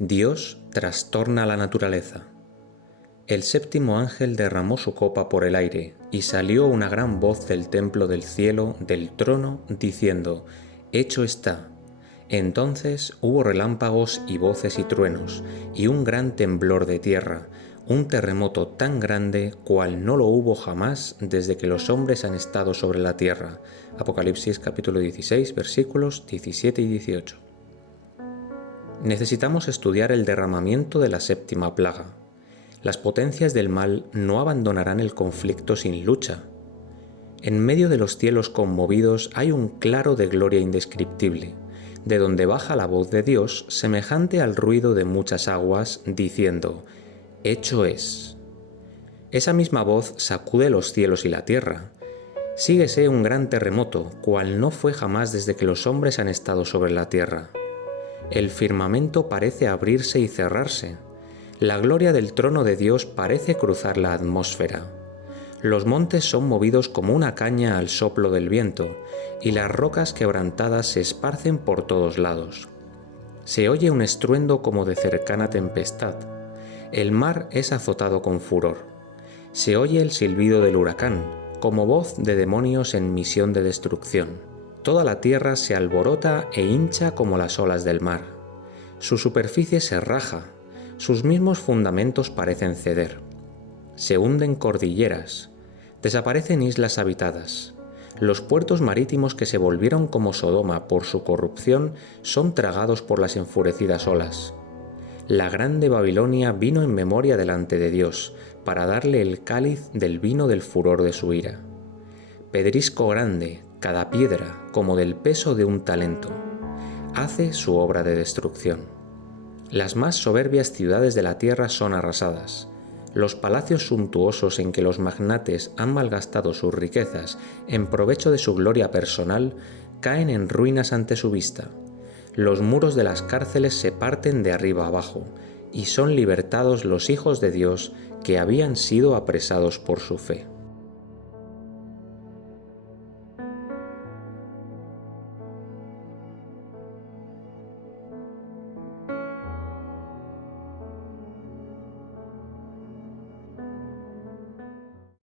Dios trastorna la naturaleza. El séptimo ángel derramó su copa por el aire, y salió una gran voz del templo del cielo, del trono, diciendo: Hecho está. Entonces hubo relámpagos y voces y truenos, y un gran temblor de tierra, un terremoto tan grande cual no lo hubo jamás desde que los hombres han estado sobre la tierra. Apocalipsis capítulo 16, versículos 17 y 18. Necesitamos estudiar el derramamiento de la séptima plaga. Las potencias del mal no abandonarán el conflicto sin lucha. En medio de los cielos conmovidos hay un claro de gloria indescriptible, de donde baja la voz de Dios semejante al ruido de muchas aguas, diciendo: Hecho es. Esa misma voz sacude los cielos y la tierra. Síguese un gran terremoto, cual no fue jamás desde que los hombres han estado sobre la tierra. El firmamento parece abrirse y cerrarse. La gloria del trono de Dios parece cruzar la atmósfera. Los montes son movidos como una caña al soplo del viento, y las rocas quebrantadas se esparcen por todos lados. Se oye un estruendo como de cercana tempestad. El mar es azotado con furor. Se oye el silbido del huracán, como voz de demonios en misión de destrucción. Toda la tierra se alborota e hincha como las olas del mar. Su superficie se raja, sus mismos fundamentos parecen ceder. Se hunden cordilleras, desaparecen islas habitadas. Los puertos marítimos que se volvieron como Sodoma por su corrupción son tragados por las enfurecidas olas. La grande Babilonia vino en memoria delante de Dios, para darle el cáliz del vino del furor de su ira. Pedrisco grande, cada piedra, como del peso de un talento, hace su obra de destrucción. Las más soberbias ciudades de la tierra son arrasadas. Los palacios suntuosos en que los magnates han malgastado sus riquezas en provecho de su gloria personal caen en ruinas ante su vista. Los muros de las cárceles se parten de arriba abajo, y son libertados los hijos de Dios que habían sido apresados por su fe.